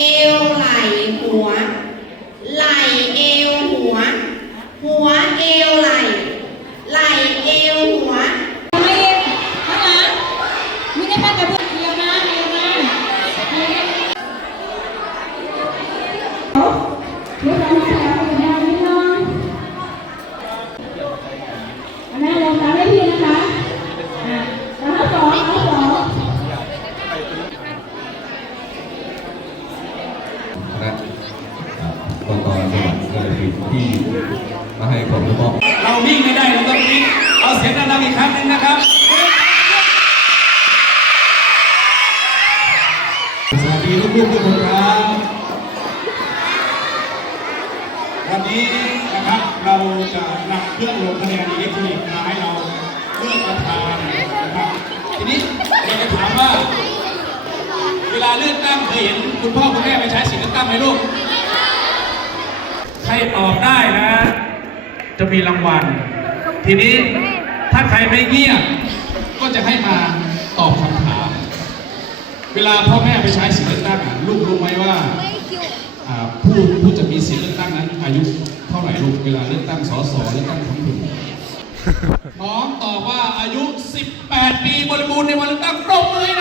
เอวไหลหัว ไหลเอวหัว หัวเอวไหลไหลเอวหัวไม่ข้างหลังมีได้บ้างกับเพื่อนเดียวนะเดียวนะเดี๋ยวเราแถวเดี๋ยวนิดนึงอันนั้นลงตามได้พี่นะคะอะแล้วสองแล้วสอง คณะ กกจังหวัดกาฬสินธุ์ที่มาให้ความรู้มอบเรานิ่งไม่ได้เราต้องนิ่งเอาเสียงดังๆอีกครั้งหนึ่งนะครับสวัสดีลูกๆทุกคนครับวันนี้นะครับเราจะนำเครื่องลงคะแนนอิเล็กทรอนิกส์มาให้เราเลือกประธานนะครับทีนี้เราจะถามว่า เวลาเลือกตั้งเคยเห็นคุณพ่อคุณแม่ไปใช้สิทธิ์เลือกตั้งไหมลูก ใครตอบได้นะ จะมีรางวัล ทีนี้ถ้าใครไม่เงียบก็จะให้มาตอบคำถาม เวลาพ่อแม่ไปใช้สิทธิ์เลือกตั้งลูกรู้ไหมว่าผู้ผู้จะมีสิทธิ์เลือกตั้งนั้น อายุเท่าไหร่ลูกเวลาเลือกตั้งสสเลือกตั้งท้องถิ่นน้องตอบว่าอายุ 18 ปีบริบูรณ์ในวันเลือกตั้งปรบมือให้